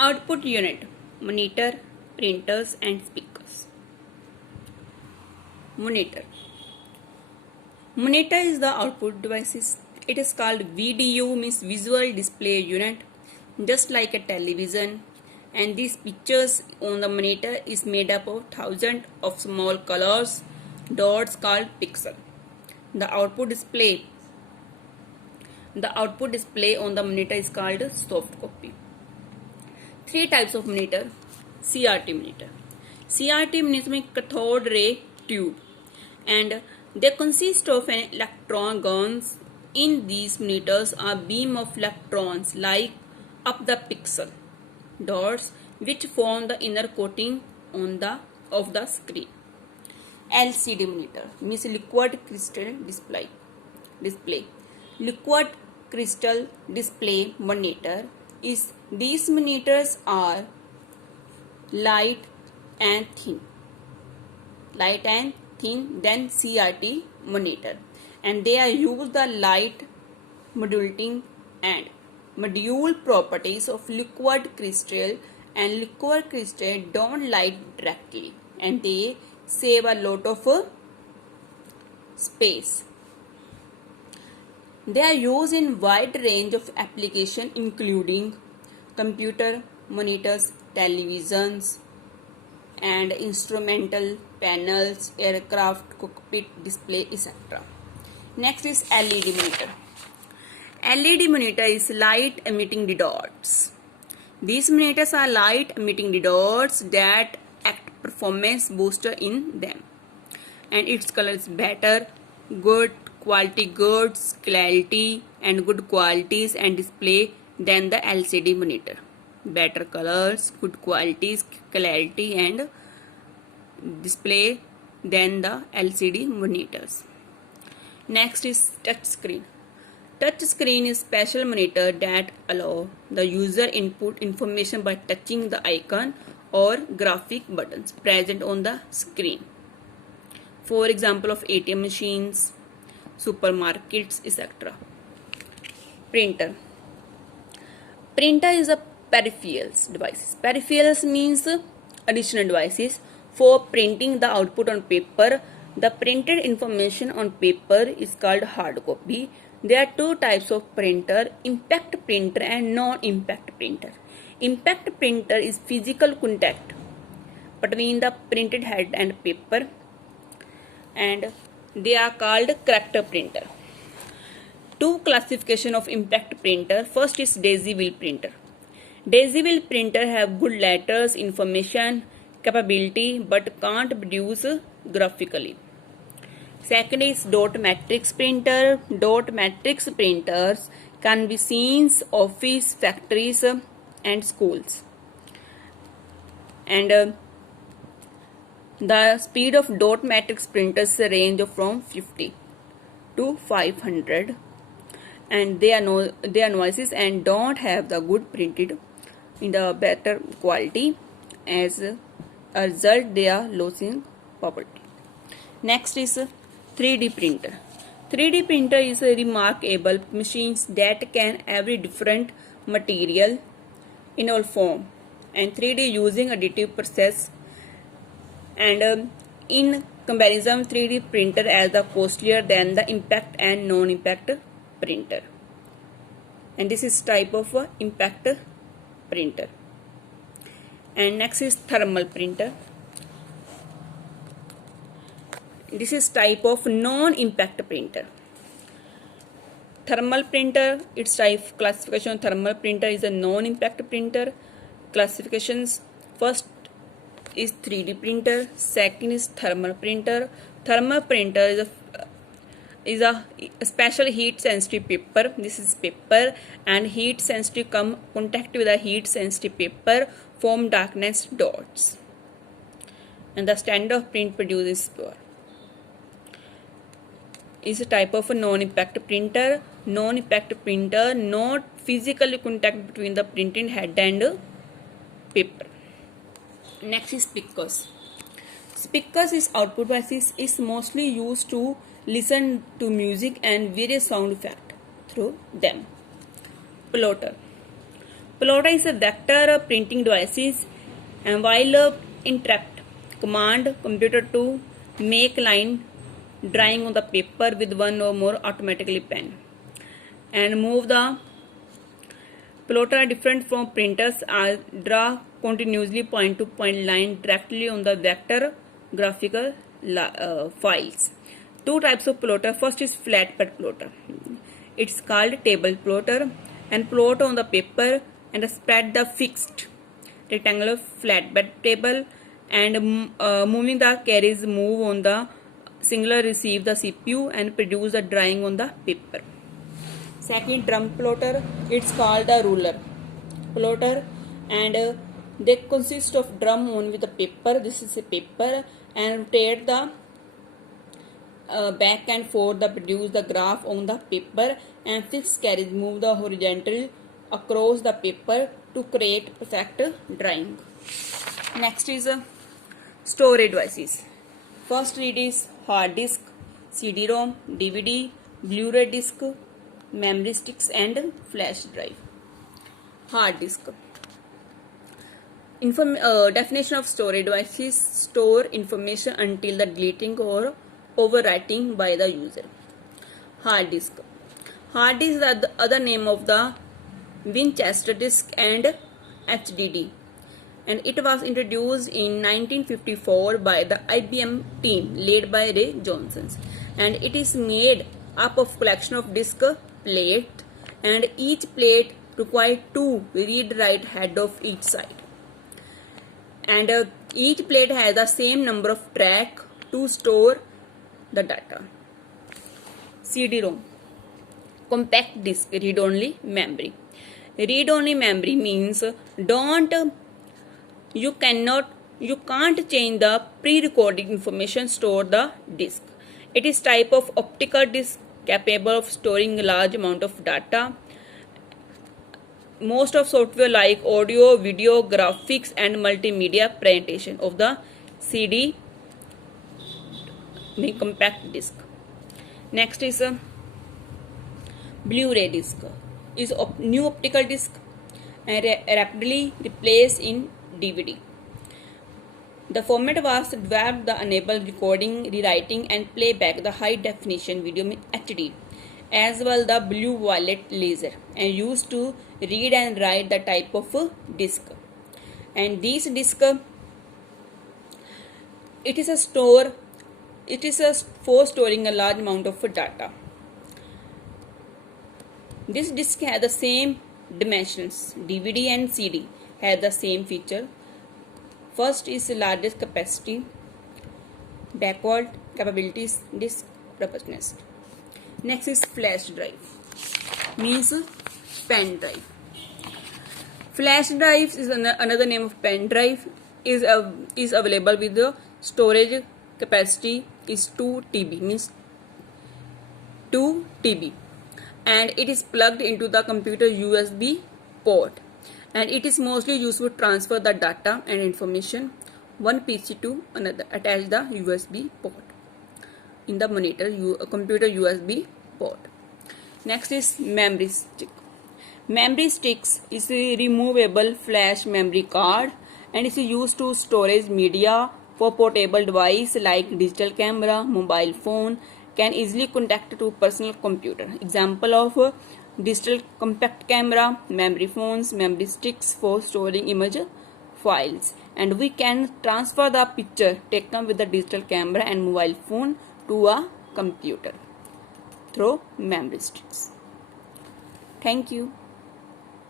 Output unit: monitor, printers and speakers. Monitor. Monitor is the output devices. It is called VDU, means visual display unit, just like a television. And these pictures on the monitor is made up of thousands of small colors, dots called pixel. The output display on the monitor is called soft copy. Three types of monitor. CRT monitor. CRT means cathode ray tube, and they consist of an electron guns. In these monitors, a beam of electrons light up the pixel dots, which form the inner coating of the screen. LCD monitor means liquid crystal display. Liquid crystal display monitor is these monitors are light and thin than CRT monitor, and they are use the light modulating and module properties of liquid crystal, and liquid crystal don't light directly and they save a lot of space. They are used in wide range of application including computer monitors, televisions and instrumental panels, aircraft cockpit display, etc. Next is LED monitor. LED monitor is light emitting diodes. These monitors are light emitting diodes that act performance booster in them, and its color is better, good quality, goods clarity and good qualities and display than the LCD monitor. Better colors, good qualities, clarity and display than the LCD monitors. Next is touch screen. Touch screen is special monitor that allow the user input information by touching the icon or graphic buttons present on the screen. For example of ATM machines, supermarkets, etc. Printer. Printer is a peripherals device. Peripherals means additional devices for printing the output on paper. The printed information on paper is called hard copy. There are two types of printer: impact printer and non-impact printer. Impact printer is physical contact between the printed head and paper, and they are called character printer. Two classification of impact printer. First is daisy wheel printer. Daisy wheel printer have good letters information capability but can't produce graphically. Second is dot matrix printer. Dot matrix printers can be seen in office, factories and schools. And the speed of dot matrix printers range from 50 to 500, and they are noises and don't have the good printed in the better quality. As a result, they are losing property. Next is 3D printer. 3D printer is a remarkable machines that can every different material in all form and 3D using additive process, and in comparison 3D printer as the costlier than the impact and non-impact printer, and this is type of impact printer. And next is thermal printer. This is type of non-impact printer. Thermal printer, its type classification of thermal printer is a non-impact printer. Classifications: first is 3D printer, second is thermal printer. Thermal printer is a special heat sensitive paper. This is paper, and heat sensitive come contact with a heat sensitive paper form darkness dots, and the standard of print produces pure. Is a type of a non-impact printer. Non-impact printer, not physical contact between the printing head and paper. Next is speakers. Speakers is output devices is mostly used to listen to music and various sound effects through them. Plotter. Plotter is a vector printing devices, and while interrupt command computer to make line drawing on the paper with one or more automatically pen and move the plotter are different from printers as draw continuously point to point line directly on the vector graphical files. Two types of plotter. First is flatbed plotter. It's called table plotter and plot on the paper and spread the fixed rectangular flatbed table and moving the carriage move on the singular receive the CPU and produce the drawing on the paper. Second, drum plotter. It's called a ruler plotter and they consist of drum on with the paper. This is a paper and rotate the back and forth the produce the graph on the paper and fixed carriage move the horizontal across the paper to create perfect drawing. Next is storage devices. First read is hard disk, CD-ROM, DVD, Blu-ray disc, memory sticks and flash drive. Hard disk. Definition of storage devices: store information until the deleting or overwriting by the user. Hard disk. Hard disk is the other name of the Winchester disk and HDD, and it was introduced in 1954 by the IBM team led by Ray Johnson, and it is made up of collection of disk plate and each plate requires two read-write head of each side, and each plate has the same number of track to store the data. CD-ROM, compact disk, read-only memory. Read-only memory means you can't change the pre-recorded information stored the disk. It is type of optical disk capable of storing a large amount of data. Most of software like audio, video, graphics and multimedia presentation of the CD compact disk. Next is Blu-ray disc. Is new optical disc and rapidly replaced in DVD. The format was developed to enable recording, rewriting and playback the high definition video in HD as well the blue violet laser and used to read and write the type of disc. And this disc it is for storing a large amount of data. This disc has the same dimensions. DVD and CD have the same feature. First is largest capacity, backward capabilities, disk robustness. Next is flash drive, means pen drive. Flash drive is another name of pen drive. Is available with the storage capacity is 2 TB, means 2 TB. And it is plugged into the computer USB port and it is mostly used to transfer the data and information one PC to another. Attach the USB port in the monitor computer USB port. Next is memory stick. Memory sticks is a removable flash memory card and is used to storage media for portable device like digital camera, mobile phone, can easily connect to personal computer. Example of digital compact camera, memory phones, memory sticks for storing image files. And we can transfer the picture taken with the digital camera and mobile phone to a computer through memory sticks. Thank you.